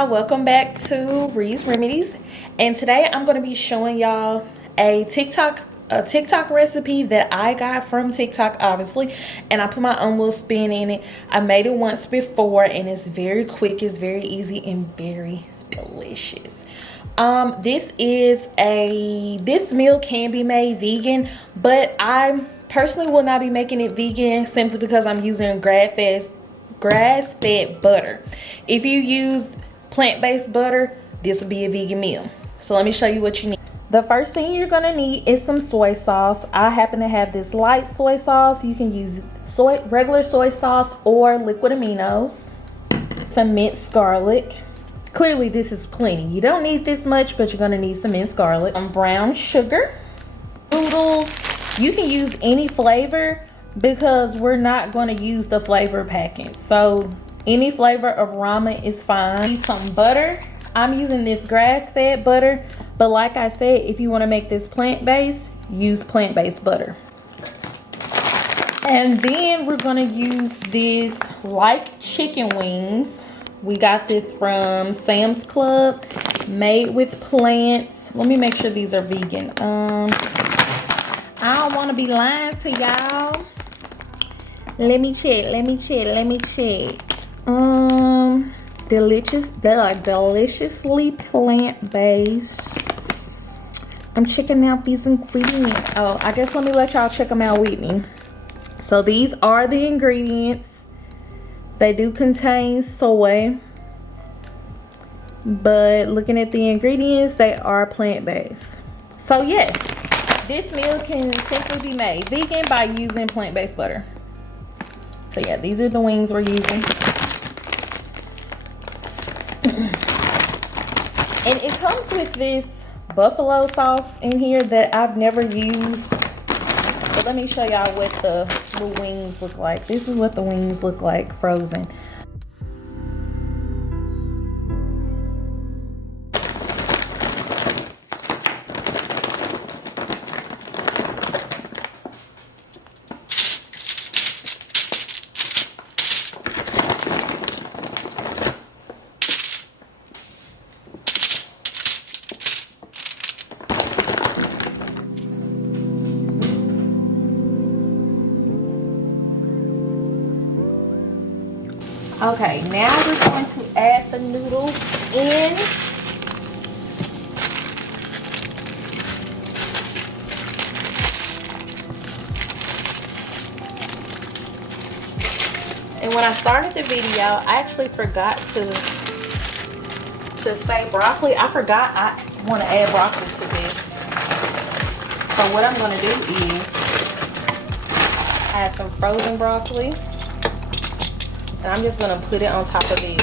y'all, welcome back to Remedies, and today I'm going to be showing y'all a TikTok recipe that I got from TikTok, obviously, and I put my own little spin in it. I made it once before and it's very quick, it's very easy, and very delicious. This meal can be made vegan, but I personally will not be making it vegan simply because I'm using grass-fed butter. If you use plant-based butter, this will be a vegan meal. So let me show you what you need. The first thing you're gonna need is some soy sauce. I happen to have this light soy sauce. You can use regular soy sauce or liquid aminos. Some minced garlic. Clearly this is plenty. You don't need this much, but you're gonna need some minced garlic. Some brown sugar. Noodles. You can use any flavor because we're not going to use the flavor packet. So any flavor of ramen is fine. Need some butter. I'm using this grass-fed butter, but like I said, if you want to make this plant-based, use plant-based butter. And then we're going to use this like chicken wings. We got this from Sam's Club, made with plants. Let me make sure these are vegan. I don't want to be lying to y'all. Let me check. Deliciously plant-based. I'm checking out these ingredients. Oh, I guess let me let y'all check them out with me. So these are the ingredients. They do contain soy, but looking at the ingredients, they are plant-based. So yes, this meal can simply be made vegan by using plant-based butter. So yeah, these are the wings we're using. And it comes with this buffalo sauce in here that I've never used. So let me show y'all what the wings look like. This is what the wings look like frozen. Okay, now we're going to add the noodles in. And when I started the video, I actually forgot to say broccoli. I forgot I want to add broccoli to this. So what I'm going to do is add some frozen broccoli. And I'm just going to put it on top of it.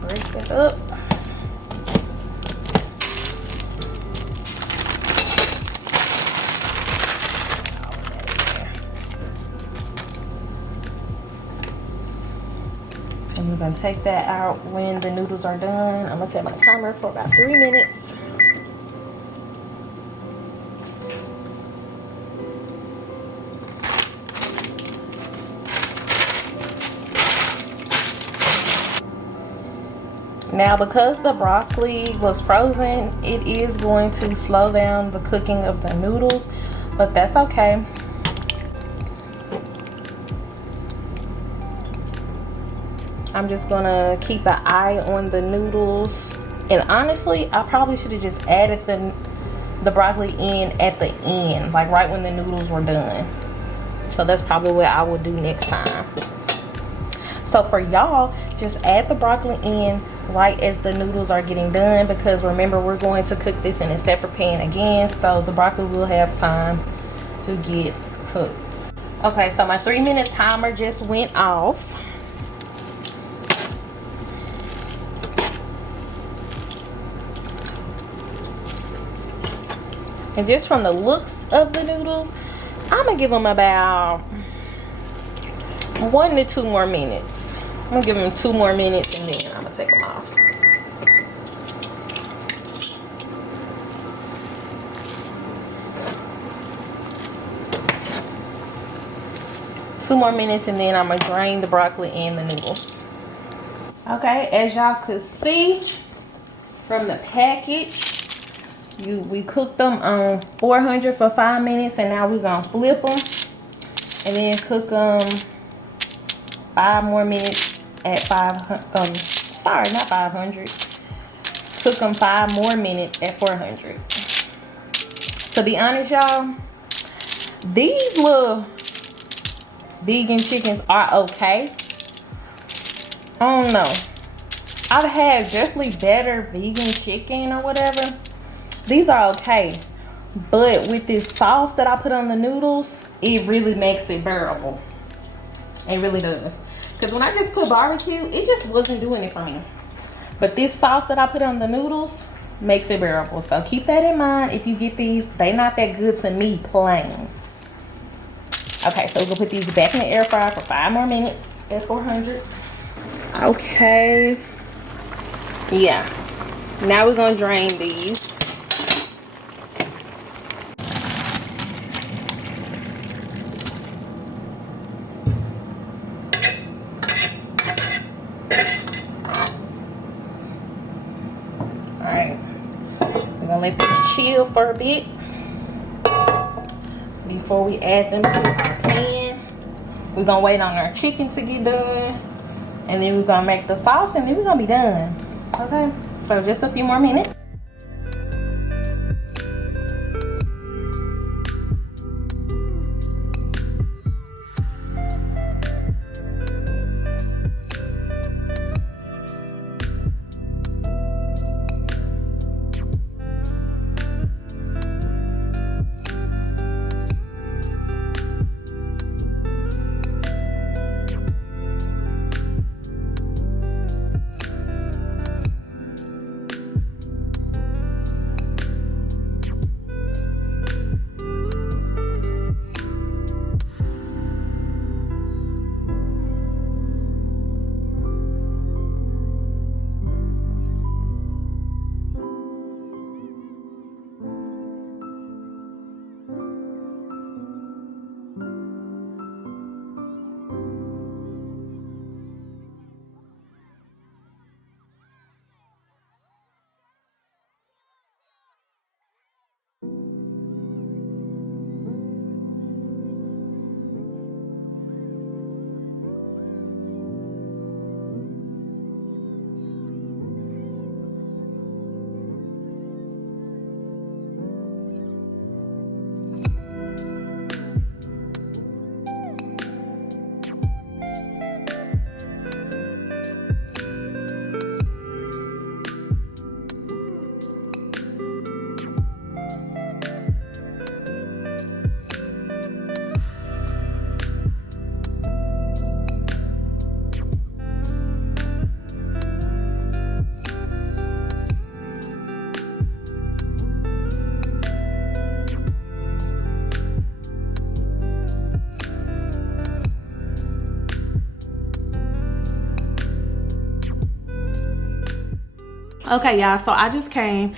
Break it up. And we're going to take that out when the noodles are done. I'm going to set my timer for about 3 minutes. Now, because the broccoli was frozen, it is going to slow down the cooking of the noodles, but that's okay. I'm just gonna keep an eye on the noodles. And honestly, I probably should have just added the broccoli in at the end, like right when the noodles were done. So that's probably what I will do next time. So for y'all, just add the broccoli in right as the noodles are getting done, because remember, we're going to cook this in a separate pan again, so the broccoli will have time to get cooked. Okay, so my 3-minute timer just went off. And just from the looks of the noodles, I'm gonna give them about 1 to 2 more minutes. I'm gonna give them 2 more minutes and then I'm gonna take them off. 2 more minutes, and then I'm gonna drain the broccoli and the noodles. Okay, as y'all could see from the package, we cooked them on 400 for 5 minutes, and now we're gonna flip them and then cook them 5 more minutes at 500. Sorry, not 500. Cook them 5 more minutes at 400. To be honest, y'all, these little vegan chickens are okay. I don't know. I've had definitely better vegan chicken or whatever. These are okay. But with this sauce that I put on the noodles, it really makes it bearable. It really does. Because when I just put barbecue, it just wasn't doing it for me. But this sauce that I put on the noodles makes it bearable. So keep that in mind if you get these. They're not that good to me plain. Okay, so we're going to put these back in the air fryer for 5 more minutes at 400. Okay. Yeah. Now we're going to drain these. Alright. We're going to let these chill for a bit before we add them to our pan. We're going to wait on our chicken to get done. And then we're going to make the sauce, and then we're going to be done. Okay? So just a few more minutes. Okay, y'all, so I just came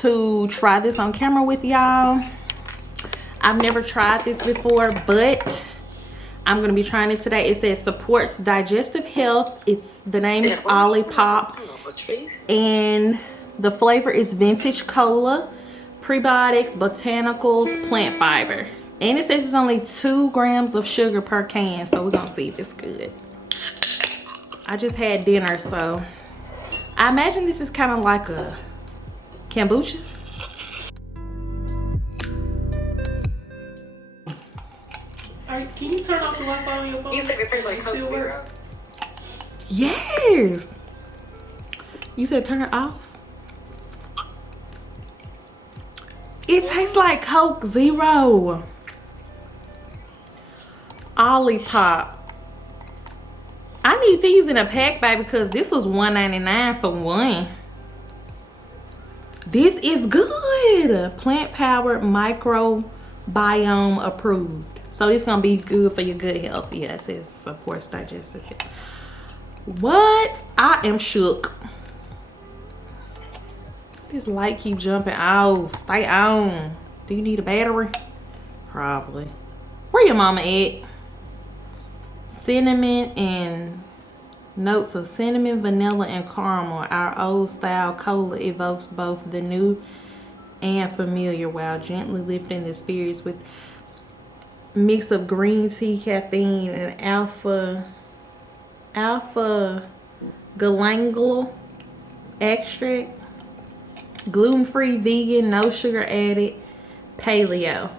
to try this on camera with y'all. I've never tried this before, but I'm gonna be trying it today. It says supports digestive health. The name is Olipop, and the flavor is vintage cola, prebiotics, botanicals, plant fiber, and it says it's only 2 grams of sugar per can. So we're gonna see if it's good. I just had dinner, so I imagine this is kind of like a kombucha. Alright, can you turn off the Wi-Fi on your phone? You said it tastes like Coke Zero? Yes. You said turn it off? It tastes like Coke Zero. Olipop. I need these in a pack, baby, because this was $1.99 for 1. This is good. Plant powered, microbiome approved. So it's gonna be good for your good health. Yes, it supports digestive health. What? I am shook. This light keep jumping off. Stay on. Do you need a battery? Probably. Where your mama at? cinnamon and notes of cinnamon, vanilla, and caramel. Our old style cola evokes both the new and familiar while gently lifting the spirits with mix of green tea, caffeine, and alpha galangal extract. Gluten-free, vegan, no sugar added, paleo.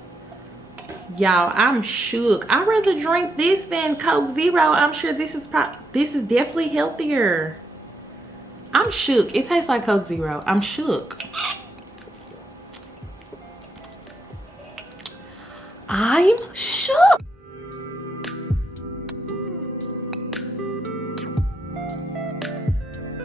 Y'all, I'm shook. I'd rather drink this than Coke Zero. I'm sure this is definitely healthier. I'm shook. It tastes like Coke Zero. I'm shook. I'm shook.